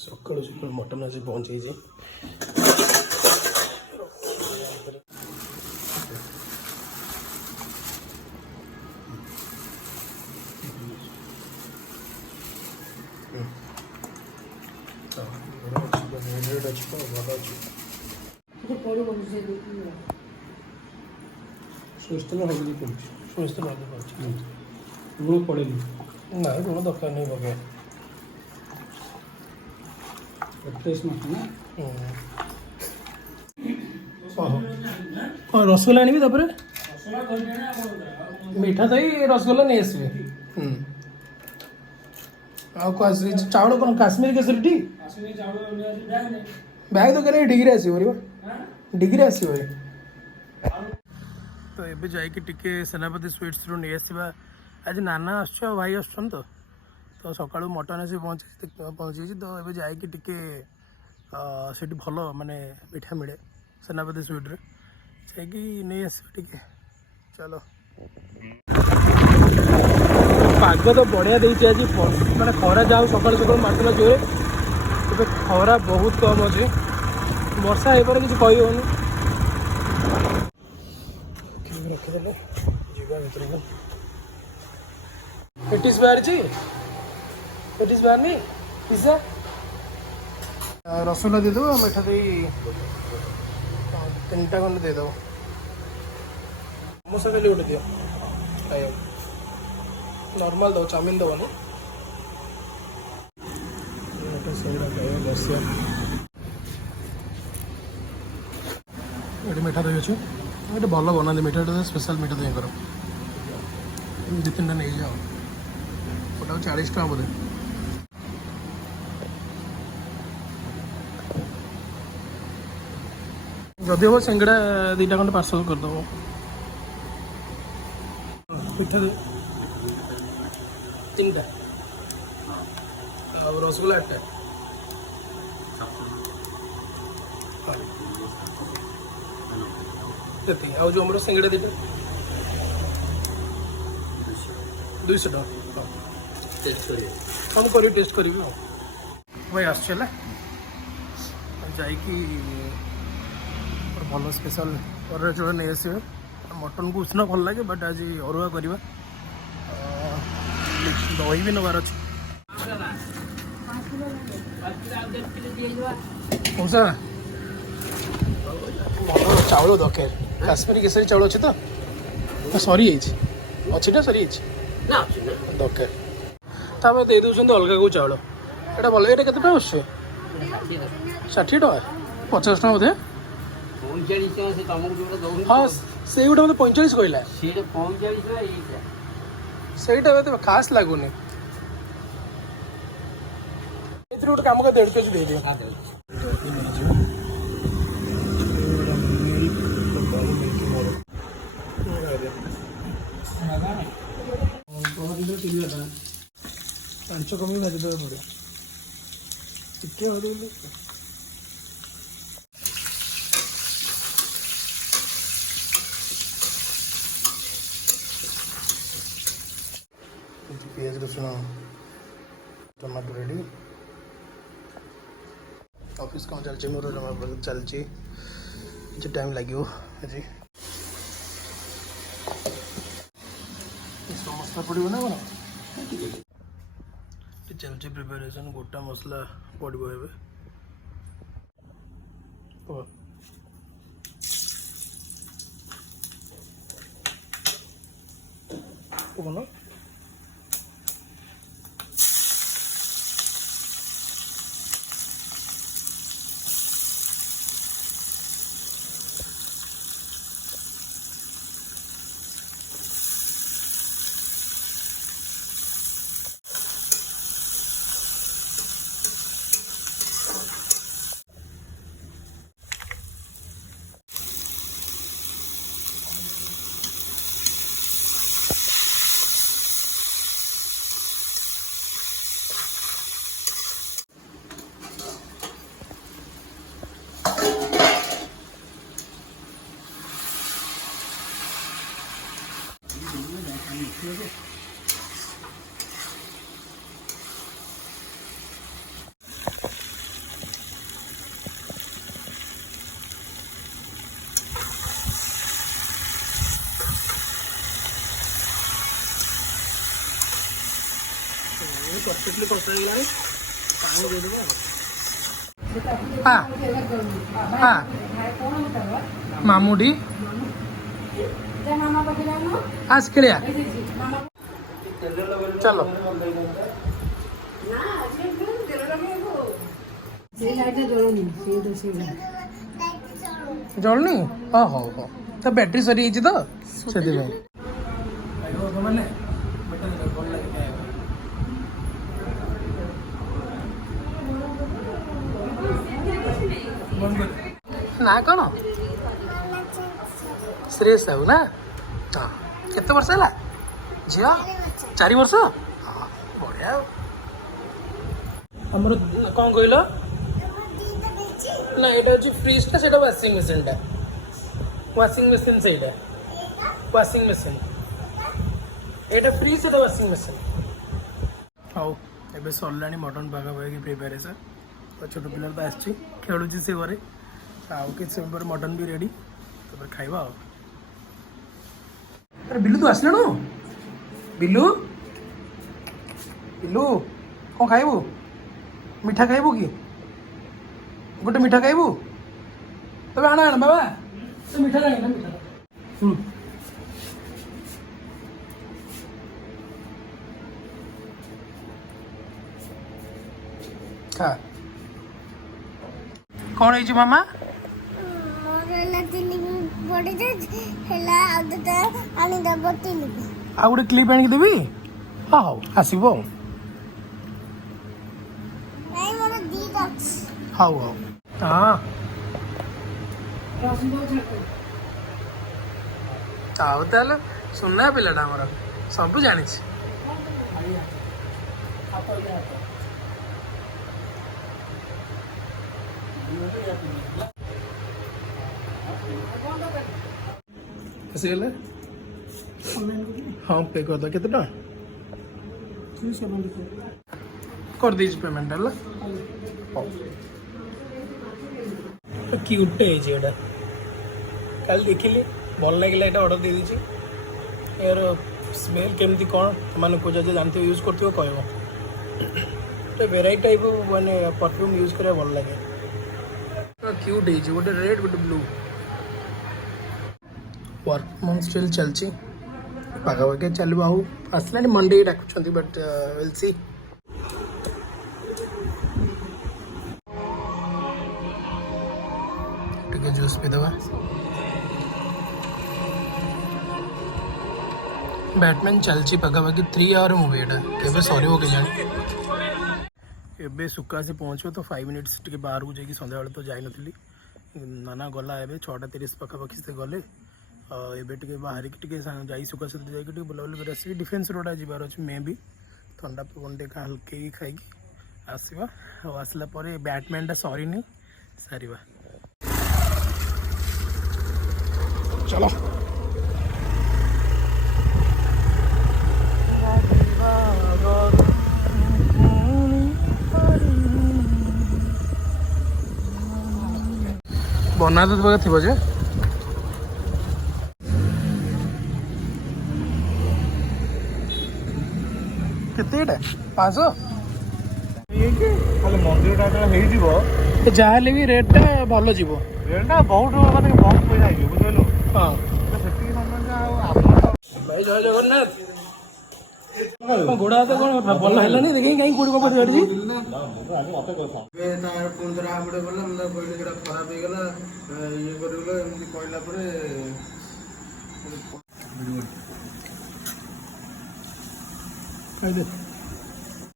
सकाळू सकाळू mutton आसी पहुँचे लुण पड़ेनि ना लुण दरकार नहीं पकाए फ्रेश माछ ना रसगोल्ला आनी तापर मीठा दही रसगोल्ला नहीं आसवे चावल कौन काश्मीर केसरी टी बैग तो कहीं डिग्री आसो डिग्री आसो तो ये जाकि टिके सेनापति स्वीट्स रू नहीं आसवा आज नाना आस भाई आस तो सका मटन आस पहुँची तो ये जाकि टिके सेठी भल माने मिठा मिले सेनापति स्वीट्रे जाकि नहीं आस टिके चलो पाग तो बढ़िया देती आज माने खरा जाओ सका सका मारला जोरे तो खरा बहुत कम अच्छे वर्षा हो पारे किसी कही होनी रखीदे जीवा भर पेटिस बाहर पेटिस बाहर नहीं पिज्जा रसगोल्ला दे दो मिठा दही 3टा खंडे दे दो समोसा खाली गोटे दियो खाइए नॉर्मल दो चाउमिन दो नहीं ये मिठा दही अच्छे ये भल बनाते मिठा स्पेशल मिठा दही कर 2-3टा नहीं जाओ गोटा 40 टका बोधे जदि हम सिंगड़ा 2टा खंडे पार्सल करदेव पिठा 3टा रसगोल्ला 8टा आज जो सिंगड़ा 2टा 200 टका कम कर टेस्ट करी भाई आसला जाकि भल स्पेशल और जो नहीं आस मटन को उष्ण भल लगे बट आज अरुआ करवा दही भी नबार अच्छे चावल दरकार काश्मीरी केसरी चावल अच्छे तो सरी अच्छी ना सरी दरकार तापर दे दूसरी अलग को चावल यहाँ भल ये के आसे 60 टका 50 टका बोधे हाँ से गोटे मतलब 45 कहला सहीटा मतलब खास लगुनि गोटे कम कर 1.5 केजी दे दियो पांच कमी भाजी देवा पड़े टिके पियाज रसुण टमाटो रेडी ऑफिस कौन चलचे मोर चलची टाइम लगे आज समस्या पड़ो ना कौन चलचे प्रिपेरेसन गोटा मसला पड़ो ए कौन କମ୍ପ୍ଲିଟଲି କଷା ହେଇଗଲାଣି ପାଣି ଦେଇଦେବା ମାମୁଡ଼ି ଆସ ଖେଳିଆ ଚାଲ ଜଳୁନି ହଁ ହଉ ହଉ ତା ବ୍ୟାଟେରୀ ସରିଯାଇଛି ତ ସେଥିପାଇଁ ମାନେ ନା କ'ଣ ଶ୍ରେୟ ସାହୁ ନା ହଁ କେତେ ବର୍ଷ ହେଲା ଝିଅ 4 ବର୍ଷ ହଁ ବଢ଼ିଆ ଆଉ ଆମର କ'ଣ କହିଲ ନା ଏଇଟା ହେଉଛି ଫ୍ରିଜ୍ଟା ସେଇଟା ୱାସିଂ ମେସିନ୍ଟା ୱାସିଂ ମେସିନ୍ ସେଇଟା ୱାସିଂ ମେସିନ୍ ଏଇଟା ଫ୍ରିଜ୍ ସେଇଟା ୱାସିଂ ମେସିନ୍ ହଉ ଏବେ ସରିଲାଣି ମଟନ୍ ପାଖାପାଖି ପ୍ରିପାରେସନ୍ ଛୋଟ ପିଲା ତ ଆସିଛି ଖେଳୁଛି ସେ ଘରେ ଆଉ କିଛି ସମୟ ପରେ ମଟନ୍ ବି ରେଡ଼ି ତାପରେ ଖାଇବା ଆଉ ଆରେ ବିଲୁ ତୁ ଆସିଲୁଣୁ ବିଲୁ ବିଲୁ କ'ଣ ଖାଇବୁ ମିଠା ଖାଇବୁ କି ଗୋଟେ ମିଠା ଖାଇବୁ ତବେ ଆଣ ଆଣ ବାବା ତ ମିଠା ଖାଇ ନା ମିଠା ଖା କ'ଣ ହେଇଛି ମାମା ଆଉ ଗୋଟେ କ୍ଲିପ୍ ଆଣିକି ଦେବି ହଁ ହଉ ଆସିବ ଆଉ ହଉ ହଉ ହଁ ଆଉ ତାହେଲେ ସୁନା ପିଲାଟା ଆମର ସବୁ ଜାଣିଛି ଆସିଗଲା ହଁ ପେ କରିଦେବା କେତେ ଟଙ୍କା କରିଦେଇଛି ପେମେଣ୍ଟ ହେଲା ହଉ କ୍ୟୁଟ୍ଟେ ହେଇଛି ଏଇଟା କାଲି ଦେଖିଲି ଭଲ ଲାଗିଲା ଏଇଟା ଅର୍ଡ଼ର ଦେଇଦେଇଛି ଏହାର ସ୍ମେଲ୍ କେମିତି କ'ଣ ସେମାନଙ୍କୁ ଯଦି ଜାଣିଥିବ ୟୁଜ୍ କରୁଥିବ କହିବ ଗୋଟେ ଭେରାଇଟି ଟାଇପ୍ ମାନେ ପରଫ୍ୟୁମ୍ ୟୁଜ୍ କରିବା ଭଲ ଲାଗେ କ୍ୟୁଟ୍ ହେଇଛି ଗୋଟେ ରେଡ୍ ଗୋଟେ ବ୍ଲୁ वर्क मन स्टिल चलची पाखापाखि चलो आउ आसला मंडे डाकुंट बट विल सी टिके जूस पी दवा बैटमैन चलची पाखापाखि 3 आवर मूवी एटा केबे सरीबो के जानी एबे सुक्का से पहुँचो तो 5 मिनिट्स टिके बाहर को जाकि संध्या बेले तो जाई नथली नाना गला एबे 6:30 पाखापाखि से गले एबे टिके बाहर की टिके जाई सुखा सहित जाकि बुलाबुली कर आसबि डिफेन्स रोड जीवार अच्छे मे भी ठंडा पवन टे हल्के खाई आसवा आसला परे बैटमैनटा सरीनी सारिबा चलो बना तो थी जे केतेटा 500 खाली मंदिर जहाँ भी रेटा भल जीव रेटा बहुत माने बहुत पैसा है बुझलो हाँ सेठी समझ भाई जय जगन्नाथ गोड़ा हाथ कौन भल है देखी कहीं कौन कौन पड़ी खराब हो गला ये करगला एमती कहला परे खाइदे